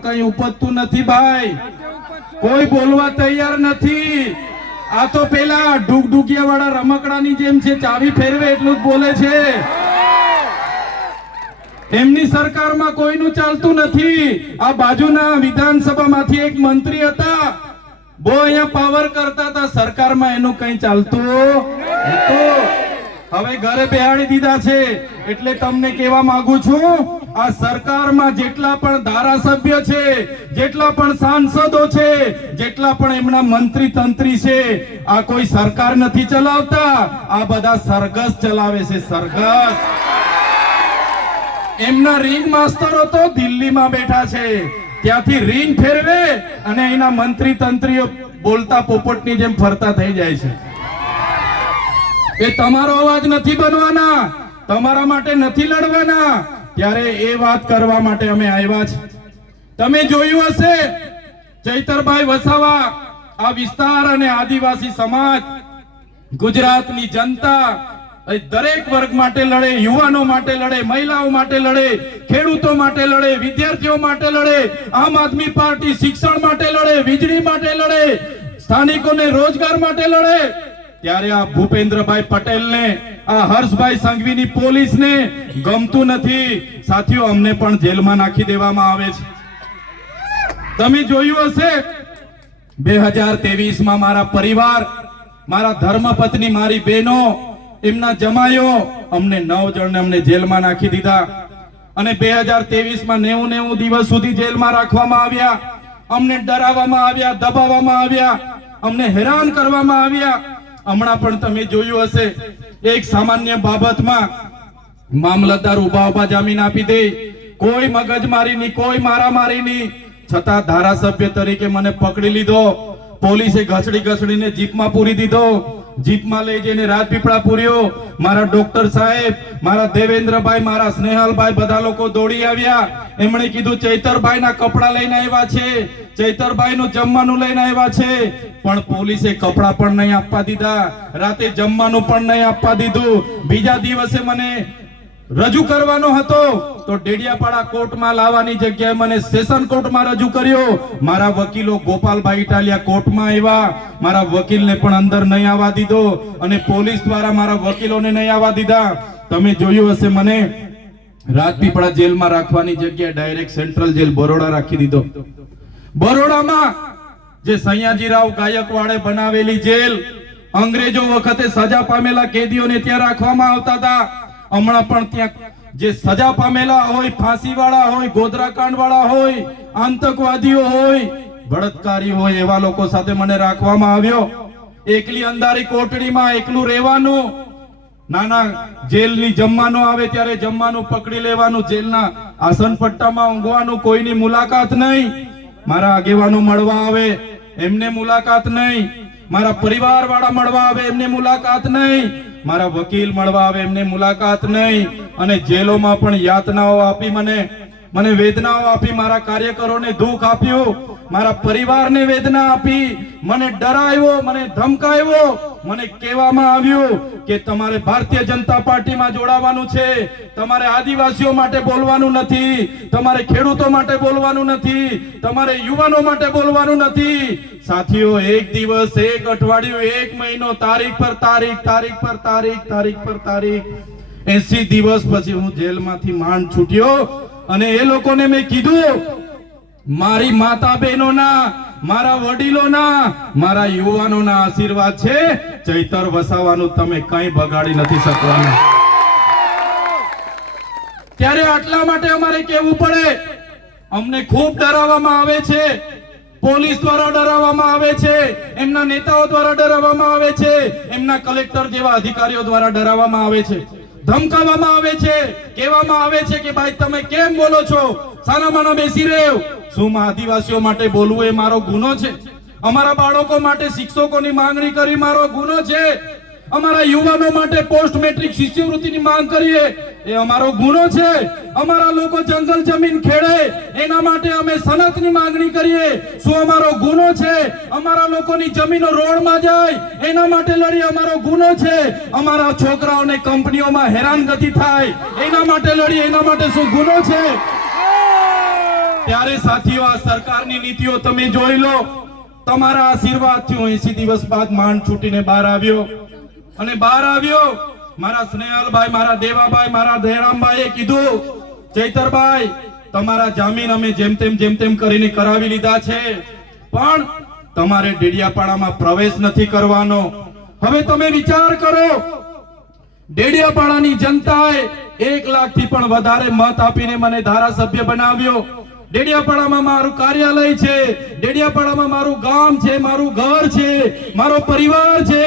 કઈ ઉપજતું નથી ભાઈ. કોઈ બોલવા તૈયાર નથી. આ તો પેલા ડુગડુગિયા વાળા રમકડાની જેમ છે ચાવી ફેરવે એટલું જ બોલે છે. એમની સરકારમાં કોઈનું ચાલતું નથી. આ બાજુના વિધાનસભામાંથી એક મંત્રી હતા. બહુ અહીંયા પાવર કરતા હતા. સરકારમાં એનું કઈ ચાલતું હવે ઘરે બેહાડી દીધા છે. એટલે તમને કહેવા માંગુ છું આ સરકારમાં જેટલા પણ ધારાસભ્ય છે, જેટલા પણ સાંસદો છે, જેટલા પણ એમના મંત્રી તંત્રી છે, આ કોઈ સરકાર નથી ચલાવતા, આ બધા સરઘસ ચલાવે છે, સરઘસ. એમના રિંગ માસ્તરો તો દિલ્હીમાં બેઠા છે. ત્યાંથી રિંગ ફેરવે અને એના મંત્રી તંત્રીઓ બોલતા પોપટની જેમ ફરતા થઈ જાય છે. એ તમારો અવાજ નથી બનવાના. તમારા માટે નથી લડવાના. ત્યારે એ વાત કરવા માટે અમે આવ્યા છે તમે જોયું હશે, ચૈતરભાઈ વસાવા, આ વિસ્તાર અને આદિવાસી સમાજ, ગુજરાતની જનતા દરેક વર્ગ માટે લડે, યુવાનો માટે લડે, મહિલાઓ માટે લડે, ખેડૂતો માટે લડે, વિદ્યાર્થીઓ માટે લડે, આમ આદમી પાર્ટી શિક્ષણ માટે લડે, વીજળી માટે લડે, સ્થાનિકોને રોજગાર માટે લડે ત્યારે આ ભૂપેન્દ્રભાઈ પટેલને, આ હર્ષભાઈ સંઘવીની પોલીસને ગમતું નથી. સાથીઓ, અમને પણ જેલમાં નાખી દેવામાં આવે છે. તમે જોયું હશે, બે હજારમાં મારા પરિવાર, મારા ધર્મપત્ની, મારી બહેનો, એમના જમાયો અમને નવ જણને અમને જેલમાં નાખી દીધા. અને બે હજારમાં નેવું નેવું દિવસ સુધી જેલમાં રાખવામાં આવ્યા. અમને ડરાવવામાં આવ્યા, દબાવવામાં આવ્યા. અમને હેરાન કરવામાં આવ્યા. હમણાં પણ તમે જોયું હશે, એક સામાન્ય બાબતમાં મામલતદાર ઊભા ઊભા જામીન આપી દે, કોઈ મગજમારી ની કોઈ મારામારી ની છતાં ધારાસભ્ય તરીકે મને પકડી લીધો, પોલીસે ઘસડી ઘસડીને જીપમાં પૂરી દીધો. જીપમાં લઈ જઈને રાજપીપળા પૂર્યો. મારા ડોક્ટર સાહેબ, મારા દેવેન્દ્રભાઈ, મારા સ્નેહલભાઈ બધા લોકો દોડી આવ્યા. એમણે કીધું ચૈતરભાઈ ના કપડા લઈને આવ્યા છે ચૈતરભાઈ નું જમવાનું લઈને આવ્યા છે. પણ પોલીસે કપડા પણ નહીં આપવા દીધા. રાતે જમવાનું પણ નહીં આપવા દીધું. બીજા દિવસે મને રજૂ કરવાનો હતો. તો ડેડિયાપાડા કોર્ટમાં લાવવાની જગ્યાએ મને સેશન કોર્ટમાં રજૂ કર્યો. મારા વકીલો ગોપાલભાઈ ઇટાલિયા કોર્ટમાં આવ્યા. મારા વકીલને પણ અંદર નહીં આવવા દીધો અને પોલીસ દ્વારા મારા વકીલોને નહીં આવવા દીધા. તમે જોયું હશે મને રાજપીપળા જેલમાં રાખવાની જગ્યાએ ડાયરેક્ટ સેન્ટ્રલ જેલ બરોડા રાખી દીધો. બરોડામાં જે સયાજીરાવ ગાયકવાડે બનાવેલી જેલ, અંગ્રેજો વખતે સજા પામેલા કેદીઓને ત્યાં રાખવામાં આવતા હતા. હમણાં પણ ત્યાં જે સજા પામેલા હોય ફાંસી વાળા હોય ગોધરાકાંડ વાળા હોય, આતંકવાદીઓ હોય, બળાત્કારી હોય એવા લોકો સાથે મને રાખવામાં આવ્યો. એકલી અંધારી કોટડીમાં એકલું રહેવાનું નાના જેલની જમવાનું આવે ત્યારે જમવાનું પકડી લેવાનું, જેલના આસન પટ્ટામાં ઊંઘવાનું, કોઈની મુલાકાત નહીં. મારા આગેવાનો મળવા આવે, એમને મુલાકાત નહીં. મારા પરિવાર વાળા મળવા આવે, એમને મુલાકાત નહીં. મારા વકીલ મળવા આવે, એમને મુલાકાત નહીં. અને જેલોમાં પણ યાતનાઓ આપી મને મને વેદનાઓ આપી, મારા કાર્યકરોને દુઃખ આપ્યું. મારા પરિવારને વેદના આપી, મને ડરાવ્યો મને ધમકાવ્યો મને કહેવામાં આવ્યું કે તમારે ભારતીય જનતા પાર્ટીમાં જોડાવાનું છે, તમારે આદિવાસીઓ માટે બોલવાનું નથી, તમારે ખેડૂતો માટે બોલવાનું નથી, તમારે યુવાનો માટે બોલવાનું નથી. સાથીઓ, એક દિવસ, એક અઠવાડિયું, એક મહિનો, તારીખ પર તારીખ તારીખ પર તારીખ તારીખ પર તારીખ. એસી દિવસ પછી હું જેલમાંથી માંડ છૂટ્યો અને એ લોકોને મેં કીધું મારી માતા બહેનોના મારા વડીલોના, મારા યુવાનોના આશીર્વાદ છે. ચૈતર વસાવાનું તમે કઈ બગાડી નથી શકવાના. ત્યારે આટલા માટે અમારે કહેવું પડે. અમને ખૂબ ડરાવવામાં આવે છે. પોલીસ દ્વારા ડરાવવામાં આવે છે. એમના નેતાઓ દ્વારા ડરાવવામાં આવે છે. એમના કલેક્ટર જેવા અધિકારીઓ દ્વારા ડરાવવામાં આવે છે. ધમકાવવામાં આવે છે. કહેવામાં આવે છે કે, ભાઈ, તમે કેમ બોલો છો? સાના માના બેસી રહ્યો. શું આદિવાસીઓ માટે બોલવું એ મારો ગુનો છે? અમારા બાળકો માટે શિક્ષકોની માંગણી કરી મારો ગુનો છે. અમારા યુવાનો માટે પોસ્ટ મેટ્રિક શિષ્યવૃત્તિની માંગ કરીએ. એ અમારો ગુનો છે. અમારા લોકો જંગલ જમીન ખેડે. એના માટે અમે સનતની માંગણી કરીએ. શું અમારો ગુનો છે? અમારા લોકોની જમીનો રોડમાં જાય. એના માટે લડી અમારો ગુનો છે. અમારા છોકરાઓને કંપનીઓમાં હેરાનગતિ થાય. એના માટે લડી એના માટે શું ગુનો છે? ત્યારે સાથીઓ, આ સરકારની નીતિઓ તમે જોઈ લો. તમારા આશીર્વાદથી હું એસી દિવસ બાદ માંડ છૂટીને બહાર આવ્યો. અને બહાર આવ્યો, મારા સ્નેહલભાઈ, મારા દેવાભાઈ, મારા દયારામભાઈએ કીધું, ચૈતરભાઈ, તમારા જામીન અમે જેમ તેમ જેમ તેમ કરીને કરાવી લીધા છે. પણ તમારે ડેડિયાપાડામાં પ્રવેશ નથી કરવાનો. હવે તમે વિચાર કરો, ડેડિયાપાડાની જનતાએ એક લાખથી પણ વધારે મત આપીને મને ધારાસભ્ય બનાવ્યો. ડેડિયાપાડામાં મારું કાર્યાલય છે. ડેડિયાપાડામાં મારું ગામ છે, મારું ઘર છે, મારો પરિવાર છે.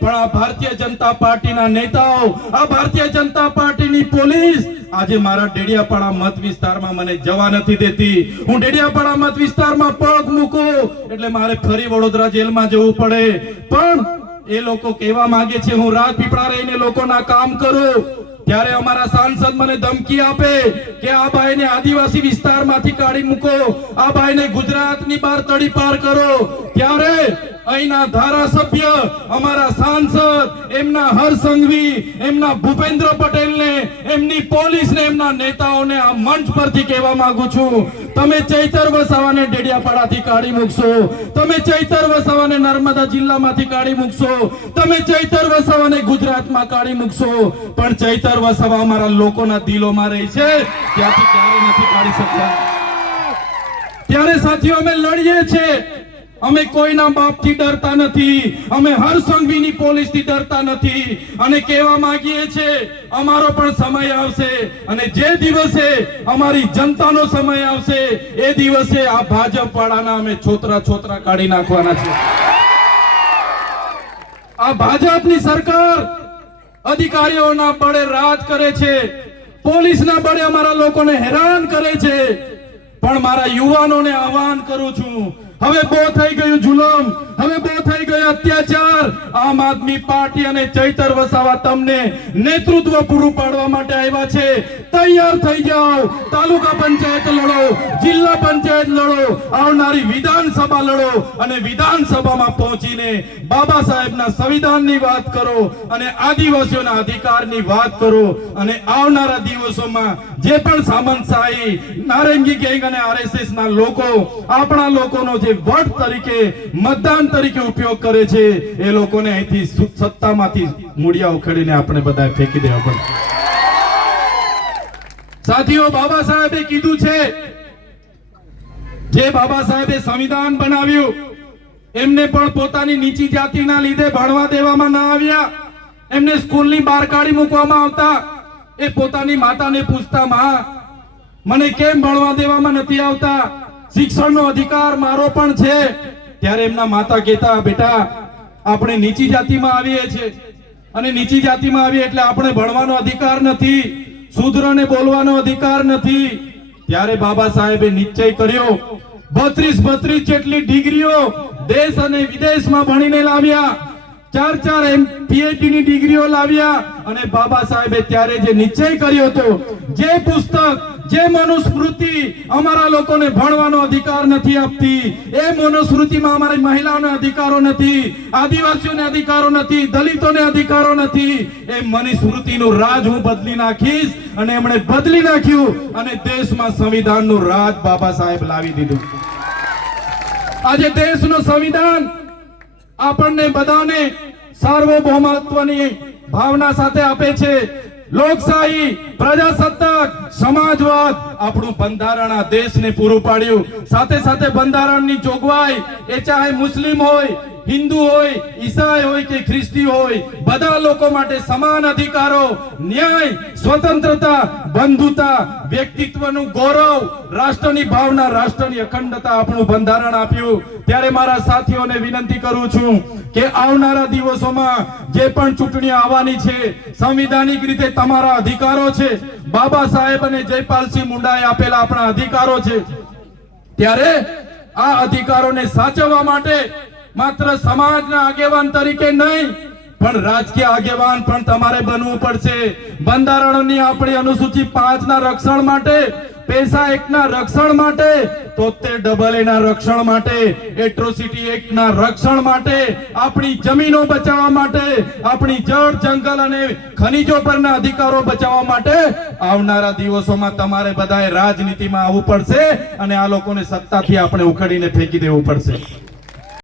પણ આ ભારતીય જનતા પાર્ટીના નેતાઓ, આ ભારતીય જનતા પાર્ટીની પોલીસ આજે મારા ડેડિયાપાડા મત વિસ્તારમાં મને જવા નથી દેતી. હું ડેડિયાપાડા મત વિસ્તારમાં પગ મૂકું એટલે મારે ફરી વડોદરા જેલમાં જવું પડે. પણ એ લોકો કહેવા માંગે છે, હું રાજપીપળા રહીને લોકોના કામ કરું. ત્યારે અમારા સાંસદ મને ધમકી આપે કે આ ભાઈને આદિવાસી વિસ્તારમાંથી કાઢી મૂકો, આ ભાઈને ગુજરાતની બહાર તડી પાર કરો. ત્યારે અહીંના ધારાસભ્ય, અમારા સાંસદ, એમના હરસંઘવી એમના ભૂપેન્દ્ર પટેલને, એમની પોલીસને, એમના નેતાઓને આ મંચ પરથી કહેવા માંગુ છું. તમે ચૈતર વસાવાને ડેડિયાપાડાથી કાઢી મૂકશો. તમે ચૈતર વસાવાને નર્મદા જિલ્લામાંથી કાઢી મૂકશો. તમે ચૈતર વસાવાને ગુજરાતમાં કાઢી મૂકશો. પણ ચૈતર વસાવા અમારા લોકોના દિલોમાં રહે છે. ત્યાંથી ક્યારેય નથી કાઢી શકતા. ત્યારે સાથીઓ અમે લડીએ છીએ. અમે કોઈના બાપથી ડરતા નથી. અમે હર સંઘવીની પોલીસથી ડરતા નથી. અને કહેવા માંગીએ છીએ, અમારો પણ સમય આવશે અને જે દિવસે અમારી જનતાનો સમય આવશે, એ દિવસે આ ભાજપ વાળાના અમે છોતરા છોતરા કાઢી નાખવાના છે આ ભાજપની સરકાર અધિકારીઓના બળે રાજ કરે છે, પોલીસના બળે અમારા લોકોને હેરાન કરે છે. પણ મારા યુવાનોને આહવાન કરું છું હવે બહુ થઈ ગયું જુલમ. હવે બહુ થઈ ગયો અત્યાચાર. આમ આદમી પાર્ટી અને ચૈતર વસાવા તમને નેતૃત્વ પૂરું પાડવા માટે આવ્યા છે. તૈયાર થઈ જાઓ. તાલુકા પંચાયત લડો. જિલ્લા પંચાયત લડો, આવનારી વિધાનસભા લડો અને વિધાનસભામાં પહોંચીને બાબા સાહેબના સંવિધાનની વાત કરો અને આદિવાસીઓના અધિકારની વાત કરો અને આવનારા દિવસોમાં જે પણ સામંતશાહી નારંગી ગેંગ અને આરએસએસ લોકો, આપણા લોકોનો જે વટ તરીકે, મતદાન તરીકે ઉપયોગ કરે છે, એ લોકોને અહીંથી સત્તામાંથી મૂળિયા ઉખેડીને આપણે બધા ફેંકી દેવા પડે. સાથીઓ બાબા સાહેબે કીધું છે જે બાબા સાહેબે સંવિધાન બનાવ્યું, એમને પણ પોતાની નીચી જાતિના લીધે ભણવા દેવામાં ના આવ્યા. એમને સ્કૂલની બહાર કાઢી મૂકવામાં આવતા. એ પોતાની માતાને પૂછતા, માં, મને કેમ ભણવા દેવામાં નથી આવતા? શિક્ષણનો અધિકાર મારો પણ છે. ત્યારે એમના માતા કહેતા, બેટા, આપણે નીચી જાતિમાં આવીએ છીએ. અને નીચી જાતિમાં આવીએ એટલે આપણે ભણવાનો અધિકાર નથી. શુદ્રને બોલવાનો અધિકાર નથી. ત્યારે બાબા સાહેબે નિશ્ચય કર્યો, બત્રીસ બત્રીસ જેટલી ડિગ્રીઓ દેશ અને વિદેશમાં ભણીને લાવ્યા. ચાર ચાર એમ પીએચડી ની ડિગ્રીઓ લાવ્યા અને બાબા સાહેબે ત્યારે જે નિશ્ચય કર્યો હતો, જે પુસ્તક જે મનુસ્મૃતિ અમારા લોકોને ભણવાનો અધિકાર નથી આપતી, એ મનુસ્મૃતિમાં અમારી મહિલાઓને અધિકારો નથી, આદિવાસીઓને અધિકારો નથી, દલિતોને અધિકારો નથી, એ મનુસ્મૃતિનું રાજ હું બદલી નાખીશ અને એમણે બદલી નાખ્યું અને દેશમાં સંવિધાનનું રાજ બાબા સાહેબ લાવી દીધું. આજે દેશનું સંવિધાન આપણને બધાને સાર્વભૌમત્વની ભાવના સાથે આપે છે. લોકશાહી, પ્રજાસત્તાક, સમાજવાદ આપણું બંધારણ આ દેશને પૂરું પાડ્યું. સાથે સાથે બંધારણની જોગવાઈ, એ ચાહે મુસ્લિમ હોય હિન્દુ હોય, ઈસાઈ હોય કે ખ્રિસ્તી હોય, બધા લોકો માટે સમાન અધિકારો, ન્યાય, સ્વતંત્રતા, બંધુતા, વ્યક્તિત્વનું ગૌરવ, રાષ્ટ્રની ભાવના, રાષ્ટ્રની અખંડતા આપણું બંધારણ આપ્યું. ત્યારે મારા સાથીઓને વિનંતી કરું છું કે આવનારા દિવસોમાં જે પણ ચૂંટણી આવવાની છે, સંવિધાનિક રીતે તમારા અધિકારો છે. બાબા સાહેબ અને જયપાલસિંહ મુંડાએ આપેલા આપણા અધિકારો છે. ત્યારે આ અધિકારોને સાચવવા માટે માત્ર સમાજના આગેવાન તરીકે નહીં, પણ રાજકીય આગેવાન પણ તમારે બનવું પડશે. બંધારણની આપણી અનુસૂચિ પાંચ ના રક્ષણ માટે, પેસા એક્ટના રક્ષણ માટે, તોતેર ડબલ એના રક્ષણ માટે, એટ્રોસિટી એક્ટના રક્ષણ માટે, આપણી જમીનો બચાવવા માટે, આપણી જળ, જંગલ અને ખનીજો પરના અધિકારો બચાવવા માટે આવનારા દિવસોમાં તમારે બધાએ રાજનીતિમાં આવવું પડશે અને આ લોકોને સત્તાથી આપણે ઉખડીને ફેંકી દેવું પડશે.